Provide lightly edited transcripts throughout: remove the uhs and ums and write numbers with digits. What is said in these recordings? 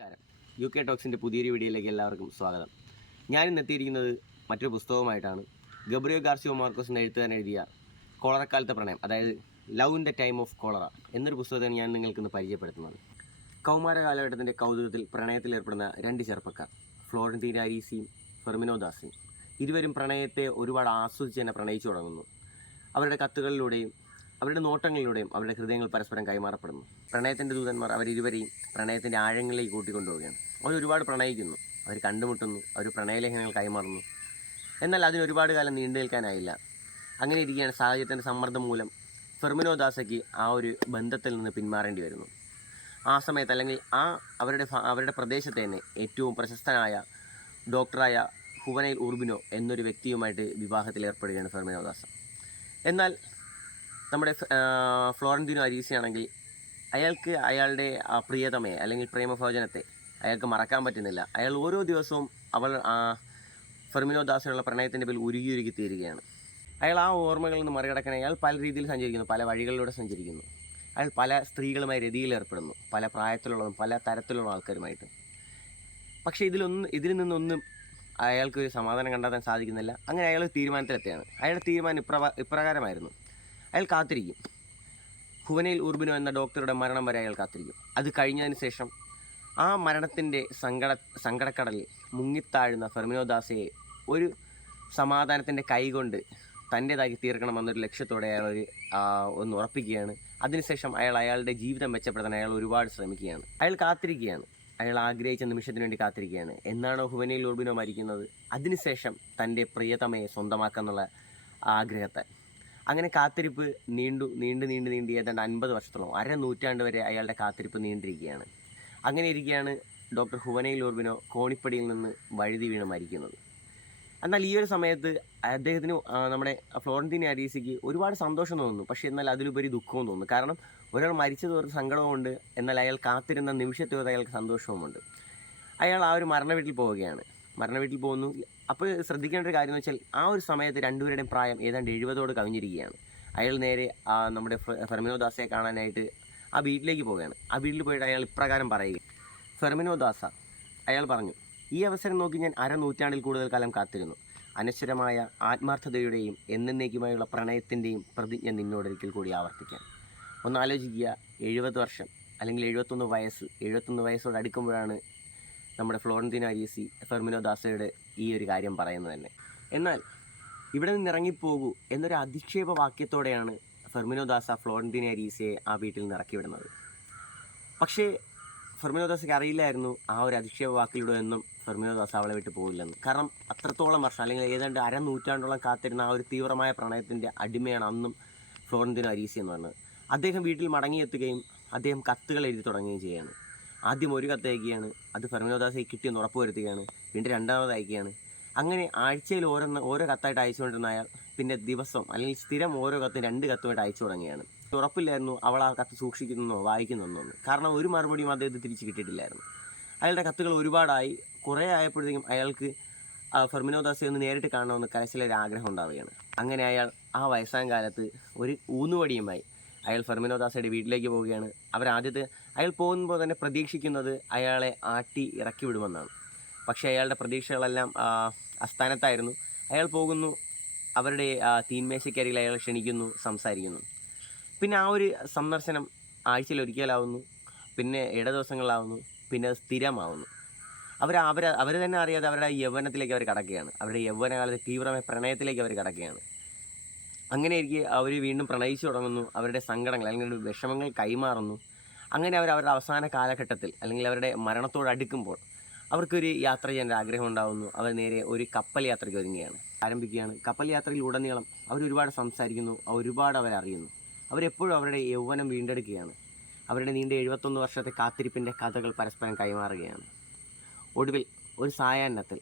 നമസ്കാരം. UK ടോക്സിൻ്റെ പുതിയൊരു വീഡിയോയിലേക്ക് എല്ലാവർക്കും സ്വാഗതം. ഞാനിന്ന് എത്തിയിരിക്കുന്നത് മറ്റൊരു പുസ്തകവുമായിട്ടാണ്. ഗബ്രിയോ ഗാർസിയോ മാർക്കോസിൻ്റെ എഴുത്തുകാരൻ എഴുതിയ കോളറക്കാലത്തെ പ്രണയം, അതായത് love in the time of cholera എന്നൊരു പുസ്തകത്തെയാണ് ഞാൻ നിങ്ങൾക്കിന്ന് പരിചയപ്പെടുത്തുന്നത്. കൗമാര കാലഘട്ടത്തിൻ്റെ കൗതുകത്തിൽ പ്രണയത്തിലേർപ്പെടുന്ന രണ്ട് ചെറുപ്പക്കാർ, ഫ്ലോറന്റീന അരീസിയും ഫെർമിനോ ദാസിയും. ഇരുവരും പ്രണയത്തെ ഒരുപാട് ആസ്വദിച്ച് തന്നെ പ്രണയിച്ചു തുടങ്ങുന്നു. അവരുടെ കത്തുകളിലൂടെയും അവരുടെ നോട്ടങ്ങളിലൂടെയും അവരുടെ ഹൃദയങ്ങൾ പരസ്പരം കൈമാറപ്പെടുന്നു. പ്രണയത്തിൻ്റെ ദൂതന്മാർ അവരിരുവരെയും പ്രണയത്തിൻ്റെ ആഴങ്ങളിലേക്ക് കൂട്ടിക്കൊണ്ടുപോവുകയാണ്. അവർ ഒരുപാട് പ്രണയിക്കുന്നു, അവർ കണ്ടുമുട്ടുന്നു, അവർ പ്രണയലേഖനങ്ങൾ കൈമാറുന്നു. എന്നാൽ അതിന് ഒരുപാട് കാലം നീണ്ടു നിൽക്കാനായില്ല. അങ്ങനെ ഇരിക്കുകയാണ് സാഹചര്യത്തിൻ്റെ സമ്മർദ്ദം മൂലം ഫെർമിനോ ദാസയ്ക്ക് ആ ഒരു ബന്ധത്തിൽ നിന്ന് പിന്മാറേണ്ടി വരുന്നു. ആ സമയത്ത്, അല്ലെങ്കിൽ അവരുടെ പ്രദേശത്തെ തന്നെ ഏറ്റവും പ്രശസ്തനായ ഡോക്ടറായ ഹുവനൈൽ ഉർബിനോ എന്നൊരു വ്യക്തിയുമായിട്ട് വിവാഹത്തിൽ ഏർപ്പെടുകയാണ് ഫെർമിനോ ദാസ. എന്നാൽ നമ്മുടെ ഫ്ലോറന്റീനോ അരീസിയാണെങ്കിൽ അയാൾക്ക് അയാളുടെ പ്രിയതമയെ അല്ലെങ്കിൽ പ്രേമഭോജനത്തെ അയാൾക്ക് മറക്കാൻ പറ്റുന്നില്ല. അയാൾ ഓരോ ദിവസവും ഫെർമിനോ ദാസിനുള്ള പ്രണയത്തിൻ്റെ പേരിൽ ഉരുകി തീരുകയാണ്. അയാൾ ആ ഓർമ്മകളിൽ നിന്ന് മറികടക്കാൻ അയാൾ പല രീതിയിൽ സഞ്ചരിക്കുന്നു, പല വഴികളിലൂടെ സഞ്ചരിക്കുന്നു. അയാൾ പല സ്ത്രീകളുമായി രതിയിൽ ഏർപ്പെടുന്നു, പല പ്രായത്തിലുള്ളതും പല തരത്തിലുള്ള ആൾക്കാരുമായിട്ട്. പക്ഷേ ഇതിൽ നിന്നൊന്നും അയാൾക്കൊരു സമാധാനം കണ്ടെത്താൻ സാധിക്കുന്നില്ല. അങ്ങനെ അയാൾ തീരുമാനത്തിലെത്തുകയാണ്. അയാളുടെ തീരുമാനം ഇപ്രകാരമായിരുന്നു. അയാൾ കാത്തിരിക്കും. ഹുവനൈൽ ഉർബിനോ എന്ന ഡോക്ടറുടെ മരണം വരെ അയാൾ കാത്തിരിക്കും. അത് കഴിഞ്ഞതിന് ശേഷം ആ മരണത്തിൻ്റെ സങ്കടക്കടലിൽ മുങ്ങിത്താഴുന്ന ഫെർമിനോ ദാസയെ ഒരു സമാധാനത്തിൻ്റെ കൈകൊണ്ട് തൻ്റേതാക്കി തീർക്കണമെന്നൊരു ലക്ഷ്യത്തോടെ അയാൾ ഒന്ന് ഉറപ്പിക്കുകയാണ്. അതിനുശേഷം അയാളുടെ ജീവിതം മെച്ചപ്പെടുത്താൻ അയാൾ ഒരുപാട് ശ്രമിക്കുകയാണ്. അയാൾ കാത്തിരിക്കുകയാണ്. അയാൾ ആഗ്രഹിച്ച നിമിഷത്തിന് വേണ്ടി കാത്തിരിക്കുകയാണ്. എന്നാണോ ഹുവനൈൽ ഉർബിനോ മരിക്കുന്നത്, അതിനുശേഷം തൻ്റെ പ്രിയതമയെ സ്വന്തമാക്കാന്നുള്ള ആഗ്രഹത്തെ. അങ്ങനെ കാത്തിരിപ്പ് നീണ്ടു ഏതാണ്ട് 50 വർഷത്തോളം, നൂറ്റാണ്ട് വരെ അയാളുടെ കാത്തിരിപ്പ് നീണ്ടിരിക്കുകയാണ്. അങ്ങനെ ഇരിക്കുകയാണ് ഡോക്ടർ ഹുവനൈൽ ഉർബിനോ കോണിപ്പടിയിൽ നിന്ന് വഴുതി വീണ് മരിക്കുന്നത്. എന്നാൽ ഈ ഒരു സമയത്ത് അദ്ദേഹത്തിന് നമ്മുടെ ഫ്ലോറന്റീന അരീസിക്ക് ഒരുപാട് സന്തോഷം തോന്നുന്നു. പക്ഷേ എന്നാൽ അതിലുപരി ദുഃഖവും തോന്നുന്നു. കാരണം ഒരാൾ മരിച്ചത് ഒരു സങ്കടവുമുണ്ട്, എന്നാൽ അയാൾ കാത്തിരുന്ന നിമിഷത്തോടെ അയാൾക്ക് സന്തോഷവുമുണ്ട്. അയാൾ ആ ഒരു മരണ വീട്ടിൽ പോവുകയാണ്. മരണ വീട്ടിൽ പോകുന്നു. അപ്പോൾ ശ്രദ്ധിക്കേണ്ട ഒരു കാര്യം എന്ന് വെച്ചാൽ, ആ ഒരു സമയത്ത് രണ്ടുപേരുടെയും പ്രായം ഏതാണ്ട് 70 കവിഞ്ഞിരിക്കുകയാണ്. അയാൾ നേരെ നമ്മുടെ ഫെർമിനോ ദാസയെ കാണാനായിട്ട് ആ വീട്ടിലേക്ക് പോവുകയാണ്. ആ വീട്ടിൽ പോയിട്ട് അയാൾ ഇപ്രകാരം പറയുക: ഫെർമിനോ ദാസ, അയാൾ പറഞ്ഞു, ഈ അവസരം നോക്കി ഞാൻ നൂറ്റാണ്ടിൽ കൂടുതൽ കാലം കാത്തിരുന്നു. അനശ്വരമായ ആത്മാർത്ഥതയുടെയും എന്നേക്കുമായുള്ള പ്രണയത്തിൻ്റെയും പ്രതിജ്ഞ നിന്നോടൊരിക്കൽ കൂടി ആവർത്തിക്കാൻ. ഒന്ന് ആലോചിക്കുക, 70 വർഷം അല്ലെങ്കിൽ 71 വയസ്സോട് അടുക്കുമ്പോഴാണ് നമ്മുടെ ഫ്ലോറന്റീന അരീസി ഫെർമിനോ ദാസയുടെ ഈ ഒരു കാര്യം പറയുന്നത് തന്നെ. എന്നാൽ ഇവിടെ നിന്ന് ഇറങ്ങിപ്പോകൂ എന്നൊരു അധിക്ഷേപ വാക്യത്തോടെയാണ് ഫെർമിനോ ദാസ ഫ്ലോറന്റീന അരീസിയെ ആ വീട്ടിൽ നിന്ന് ഇറക്കി വിടുന്നത്. പക്ഷേ ഫെർമിനോ ദാസയ്ക്ക് അറിയില്ലായിരുന്നു ആ ഒരു അധിക്ഷേപ വാക്കിലൂടെ ഒന്നും ഫെർമിനോ ദാസ അവളെ വിട്ട് പോകില്ലെന്ന്. കാരണം അത്രത്തോളം വർഷം, അല്ലെങ്കിൽ ഏതാണ്ട് നൂറ്റാണ്ടോളം കാത്തിരുന്ന ആ ഒരു തീവ്രമായ പ്രണയത്തിൻ്റെ അടിമയാണ് അന്നും ഫ്ലോറന്റീന അരീസി എന്ന് പറഞ്ഞത്. അദ്ദേഹം വീട്ടിൽ മടങ്ങിയെത്തുകയും അദ്ദേഹം കത്തുകൾ എഴുതി തുടങ്ങുകയും ചെയ്യുകയാണ്. ആദ്യം ഒരു കത്ത് അയക്കുകയാണ്, അത് ഫെർമിനോ ദാസയ്ക്ക് കിട്ടിയെന്ന് ഉറപ്പ് വരുത്തുകയാണ്. വീണ്ടും രണ്ടാമത് അയക്കുകയാണ്. അങ്ങനെ ആഴ്ചയിൽ ഓരോ കത്തായിട്ട് അയച്ചുകൊണ്ടിരുന്ന അയാൾ പിന്നെ ദിവസം അല്ലെങ്കിൽ സ്ഥിരം ഓരോ കത്തും 2 കത്തുമായിട്ട് അയച്ചു തുടങ്ങിയാണ്. ഉറപ്പില്ലായിരുന്നു അവൾ ആ കത്ത് സൂക്ഷിക്കുന്നോ വായിക്കുന്നൊന്നും. കാരണം ഒരു മറുപടിയും അദ്ദേഹത്തിന് തിരിച്ച് കിട്ടിയിട്ടില്ലായിരുന്നു. അയാളുടെ കത്തുകൾ ഒരുപാടായി. കുറേ ആയപ്പോഴത്തേക്കും അയാൾക്ക് ഫെർമിനോ ദാസയെ ഒന്ന് നേരിട്ട് കാണണമെന്ന് കരച്ചിലൊരു ആഗ്രഹം ഉണ്ടാവുകയാണ്. അങ്ങനെ അയാൾ ആ വയസ്സാം കാലത്ത് ഒരു ഊന്നുവടിയുമായി അയാൾ ഫെർമിനോ ദാസയുടെ വീട്ടിലേക്ക് പോവുകയാണ്. അയാൾ പോകുമ്പോൾ തന്നെ പ്രതീക്ഷിക്കുന്നത് അയാളെ ആട്ടി ഇറക്കി വിടുമെന്നാണ്. പക്ഷേ അയാളുടെ പ്രതീക്ഷകളെല്ലാം അസ്ഥാനത്തായിരുന്നു. അയാൾ പോകുന്നു, അവരുടെ തീന്മേശയ്ക്കരികിൽ അയാൾ ക്ഷണിക്കുന്നു, സംസാരിക്കുന്നു. പിന്നെ ആ ഒരു സന്ദർശനം ആഴ്ചയിൽ ഒരിക്കലാവുന്നു, പിന്നെ ദിവസങ്ങളിലാവുന്നു, പിന്നെ അത് സ്ഥിരമാവുന്നു. അവർ തന്നെ അറിയാതെ അവരുടെ യൗവനത്തിലേക്ക് അവർ കടക്കുകയാണ്. അവരുടെ യൗവനകാലത്ത് തീവ്രമായ പ്രണയത്തിലേക്ക് അവർ കടക്കുകയാണ്. അങ്ങനെ ഇരിക്കെ അവർ വീണ്ടും പ്രണയിച്ചു തുടങ്ങുന്നു. അവരുടെ സങ്കടങ്ങൾ അല്ലെങ്കിൽ വിഷമങ്ങൾ കൈമാറുന്നു. അങ്ങനെ അവരുടെ അവസാന കാലഘട്ടത്തിൽ അല്ലെങ്കിൽ അവരുടെ മരണത്തോട് അടുക്കുമ്പോൾ അവർക്കൊരു യാത്ര ചെയ്യാൻ ആഗ്രഹം ഉണ്ടാകുന്നു. അവർ നേരെ ഒരു കപ്പൽ യാത്രയ്ക്ക് ആരംഭിക്കുകയാണ്. കപ്പൽ യാത്രയിൽ ഉടനീളം അവരൊരുപാട് സംസാരിക്കുന്നു, ഒരുപാട് അവരറിയുന്നു. അവരെപ്പോഴും അവരുടെ യൗവനം വീണ്ടെടുക്കുകയാണ്. അവരുടെ നീണ്ട 71 വർഷത്തെ കാത്തിരിപ്പിൻ്റെ കഥകൾ പരസ്പരം കൈമാറുകയാണ്. ഒടുവിൽ ഒരു സായാഹ്നത്തിൽ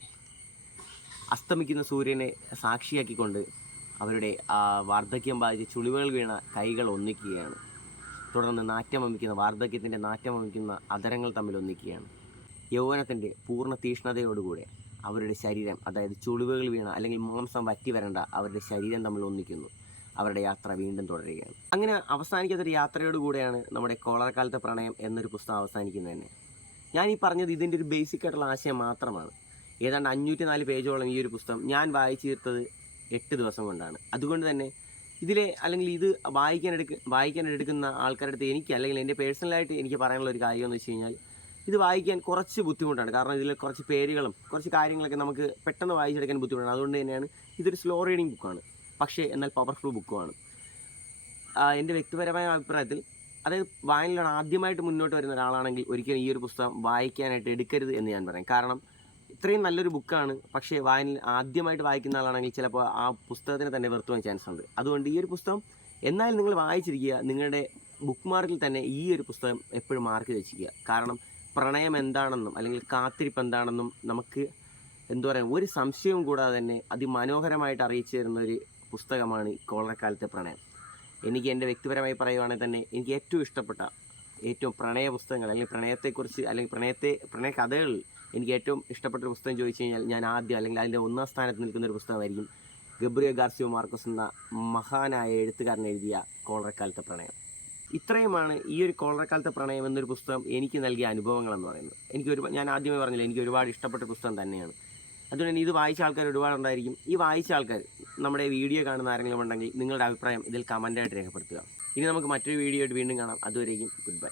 അസ്തമിക്കുന്ന സൂര്യനെ സാക്ഷിയാക്കിക്കൊണ്ട് അവരുടെ വാർദ്ധക്യം ബാധിച്ച് ചുളിവുകൾ വീണ കൈകൾ ഒന്നിക്കുകയാണ്. തുടർന്ന് വാർദ്ധക്യത്തിൻ്റെ നാറ്റമമിക്കുന്ന അധരങ്ങൾ തമ്മിൽ ഒന്നിക്കുകയാണ്. യൗവനത്തിൻ്റെ പൂർണ്ണ തീഷ്ണതയോടുകൂടെ അവരുടെ ശരീരം, അതായത് ചുളിവുകൾ വീണ അല്ലെങ്കിൽ മാംസം വറ്റി വരേണ്ട അവരുടെ ശരീരം തമ്മിൽ ഒന്നിക്കുന്നു. അവരുടെ യാത്ര വീണ്ടും തുടരുകയാണ്. അങ്ങനെ അവസാനിക്കാത്തൊരു യാത്രയോടുകൂടെയാണ് നമ്മുടെ കോളറക്കാലത്തെ പ്രണയം എന്നൊരു പുസ്തകം അവസാനിക്കുന്നത് തന്നെ. ഞാൻ ഈ പറഞ്ഞത് ഇതിൻ്റെ ഒരു ബേസിക് ആയിട്ടുള്ള ആശയം മാത്രമാണ്. ഏതാണ്ട് 504 പേജോളം ഈ ഒരു പുസ്തകം ഞാൻ വായിച്ചു തീർത്തത് 8 ദിവസം കൊണ്ടാണ്. അതുകൊണ്ട് തന്നെ അല്ലെങ്കിൽ ഇത് വായിക്കാനെടുക്കുന്ന ആൾക്കാരുടെ അടുത്ത് എനിക്ക് അല്ലെങ്കിൽ എൻ്റെ പേഴ്സണലായിട്ട് എനിക്ക് പറയാനുള്ള ഒരു കാര്യം എന്ന് വെച്ച് കഴിഞ്ഞാൽ, ഇത് വായിക്കാൻ കുറച്ച് ബുദ്ധിമുട്ടാണ്. കാരണം ഇതിൽ കുറച്ച് പേരുകളും കുറച്ച് കാര്യങ്ങളൊക്കെ നമുക്ക് പെട്ടെന്ന് വായിച്ചെടുക്കാൻ ബുദ്ധിമുട്ടാണ്. അതുകൊണ്ട് തന്നെയാണ് ഇതൊരു സ്ലോ റീഡിങ് ബുക്കാണ്, പക്ഷേ എന്നാൽ പവർഫുൾ ബുക്കുമാണ്. എൻ്റെ വ്യക്തിപരമായ അഭിപ്രായത്തിൽ, അതായത് വായനയിലാണ് ആദ്യമായിട്ട് മുന്നോട്ട് വരുന്ന ഒരാളാണെങ്കിൽ ഒരിക്കലും ഈ ഒരു പുസ്തകം വായിക്കാനായിട്ട് എടുക്കരുത് എന്ന് ഞാൻ പറയും. കാരണം ഇത്രയും നല്ലൊരു ബുക്കാണ്, പക്ഷേ വായനയിൽ ആദ്യമായിട്ട് വായിക്കുന്ന ആളാണെങ്കിൽ ചിലപ്പോൾ ആ പുസ്തകത്തിന് തന്നെ വെറുത്തു പോകാൻ ചാൻസ് ഉണ്ട്. അതുകൊണ്ട് ഈ ഒരു പുസ്തകം എന്നാലും നിങ്ങൾ വായിച്ചിരിക്കുക. നിങ്ങളുടെ ബുക്ക് മാർക്കിൽ തന്നെ ഈ ഒരു പുസ്തകം എപ്പോഴും മാർക്ക് വെച്ചിരിക്കുക. കാരണം പ്രണയം എന്താണെന്നും അല്ലെങ്കിൽ കാത്തിരിപ്പ് എന്താണെന്നും നമുക്ക് എന്താ പറയുക, ഒരു സംശയവും കൂടാതെ തന്നെ അതിമനോഹരമായിട്ട് അറിയിച്ചു തരുന്ന ഒരു പുസ്തകമാണ് കോളറക്കാലത്തെ പ്രണയം. എനിക്ക് എൻ്റെ വ്യക്തിപരമായി പറയുവാണെങ്കിൽ തന്നെ എനിക്ക് ഏറ്റവും ഇഷ്ടപ്പെട്ട പ്രണയ പുസ്തകങ്ങൾ, അല്ലെങ്കിൽ പ്രണയത്തെക്കുറിച്ച് അല്ലെങ്കിൽ പ്രണയ കഥകളിൽ എനിക്ക് ഏറ്റവും ഇഷ്ടപ്പെട്ട ഒരു പുസ്തകം ചോദിച്ചു കഴിഞ്ഞാൽ ഞാൻ ആദ്യം അല്ലെങ്കിൽ അതിൻ്റെ 1ാം സ്ഥാനത്ത് നിൽക്കുന്ന ഒരു പുസ്തകമായിരിക്കും ഗബ്രിയേൽ ഗാർസിയോ മാർക്കോസ് എന്ന മഹാനായ എഴുത്തുകാരൻ എഴുതിയ കോളറക്കാലത്തെ പ്രണയം. ഇത്രയുമാണ് ഈ ഒരു കോളറക്കാലത്തെ പ്രണയം എന്നൊരു പുസ്തകം എനിക്ക് നൽകിയ അനുഭവങ്ങളെന്ന് പറയുന്നത്. ഞാൻ ആദ്യമേ പറഞ്ഞില്ല, എനിക്ക് ഒരുപാട് ഇഷ്ടപ്പെട്ട പുസ്തകം തന്നെയാണ്. അതുകൊണ്ട് തന്നെ ഇത് വായിച്ച ആൾക്കാർ ഒരുപാടുണ്ടായിരിക്കും. ഈ വായിച്ച ആൾക്കാർ നമ്മുടെ വീഡിയോ കാണുന്ന ആരെങ്കിലും ഉണ്ടെങ്കിൽ നിങ്ങളുടെ അഭിപ്രായം ഇതിൽ കമൻ്റായിട്ട് രേഖപ്പെടുത്തുക. ഇനി നമുക്ക് മറ്റൊരു വീഡിയോ ആയിട്ട് വീണ്ടും കാണാം. അതുവരേക്കും ഗുഡ് ബൈ.